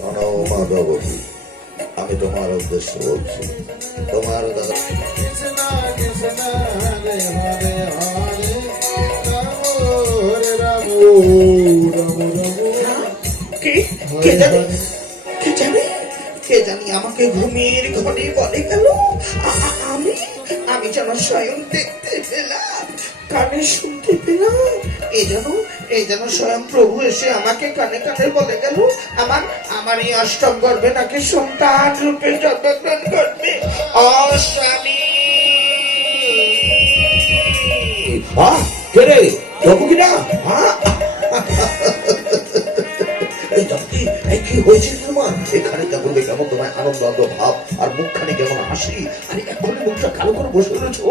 প্রণব মাধবতী, আমি তোমার উদ্দেশ্য বলছি। তোমার দাদা কে কে জানে কে জানে কে জানি আমাকে ঘুমের ঘরে বলে গেল। আমি আমি যেন স্বয়ং দেখতে পেলাম, কানে শুনতে পেলাম। এই যেন স্বয়ং প্রভু এসে আমাকে কানে কানে বলে গেল, আমার আমার এই অষ্টম গর্ভে নাকি সন্তান রূপে জন্মগ্রহণ করবে। অস্বামী কে রে যাবো কিনা? কি হয়েছে তোমার? এখানে বলবে কেমন তোমার আনন্দ ভাব, আর মুখখানে কেমন হাসি, আর এখন মুখটা কালো করে বসে রয়েছো।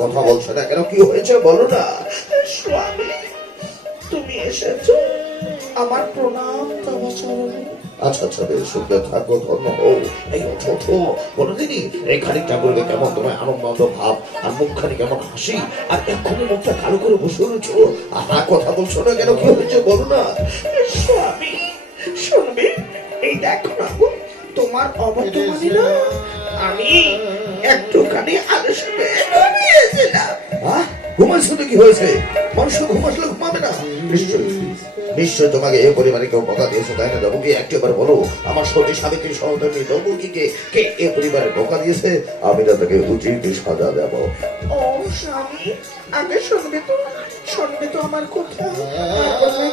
কথা বলছো না কেন? কি হয়েছে বলো না। স্বামী, তুমি এসেছো, আমার প্রণাম তোমার চরণে। আচ্ছা আচ্ছা, বেশ শুনতে থাকো, ধন্য হও। এই ওঠো বলো দিদি, এই খানিকটা বলবে কেমন তোমার আনন্দ ভাব, আর মুখখানি কেমন হাসি, আর এক্ষুনি মুখটা কালো করে বসে রয়েছো। কথা বলছো না কেন? কি হয়েছে বলো না। স্বামী শুনবে, এই দেখো না গো, তোমার অবর্তমানে না আমি একটুখানি আলোচনা ঘুমিয়েছিলাম। ঘুমাইছো তো কি হয়েছে? মানুষ ঘুমাসলে ঘুমাবে না? নিশ্চয় তোমাকে এ পরিবারে কেউ বকা দিয়েছে, তাই না? দেবো কি একবার বলো, আমার সতী সাবিত্রী সহধর্মী দেবো কি কে এ পরিবারে বকা দিয়েছে? আমি তাকে উচিত সাজা দেব। ও স্বামী, আগে শুনবে তো আমার কথা,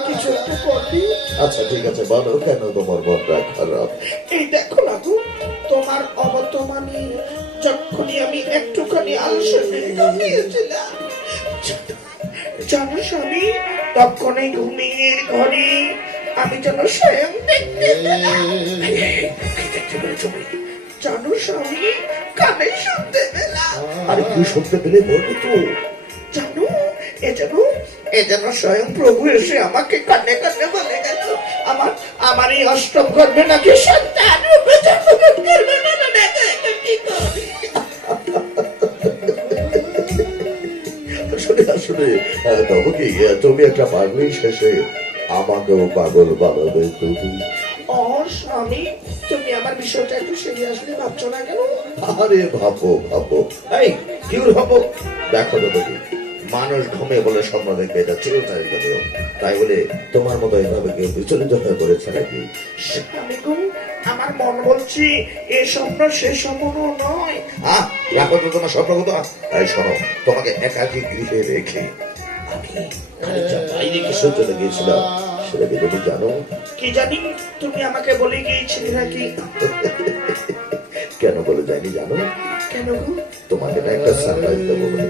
কিছু একটা করবি। আচ্ছা ঠিক আছে, বলো কেন তোমার মনটা খারাপ? এই দেখো না গো, তোমার অবর্তমানে যখনই আমি একটুখানি আলসেমে ঘুমিয়েছিলাম, জানো স্বামী, তখনই ঘুমের ঘরে আমি যেন স্বয়ং দেখতে পেলাম। জানো স্বামী, কানে শুনতে পেলাম। আরে কি শুনতে পেলে বলবো তো? জানো, এ যেন স্বয়ং প্রভু এসে আমাকে কানে কানে বলে গেল, আমার এই অষ্টম গর্ভে নাকি সন্তান রূপে জন্মগ্রহণ করবে। কি করি? আসলে তবে কি তুমি একটা পাগলি, শেষে আমাকেও পাগল বানাবে তুমি। ও স্বামী, তুমি আমার বিষয়টা একটু সিরিয়াসলি ভাবছো না কেন? আরে ভাবো এই কি ভাবো। দেখো তো তুমি, মানুষ ঘুমে বলে স্বপ্ন দেখবে, এটা চিরতাই নিয়ম। তাই বলে তোমার মতো এইভাবে কেউ বিচলিত হয়ে পড়েছে নাকি? স্বামী গো, আমার মন বলছি এ স্বপ্ন সে স্বপ্ন নয়। দেখো তো তোমার স্বপ্ন কথা। তাই শোনো, তোমাকে একাকী গৃহে রেখে আমি খানিকটা বাইরে কিসে চলে গিয়েছিলাম, সেটা কি তুমি জানো? কি জানি, তুমি আমাকে বলে গিয়েছিলে নাকি? কেন বলে যায়নি জানো? কেন গো? তোমাকে না একটা সারপ্রাইজ দেবো বলে।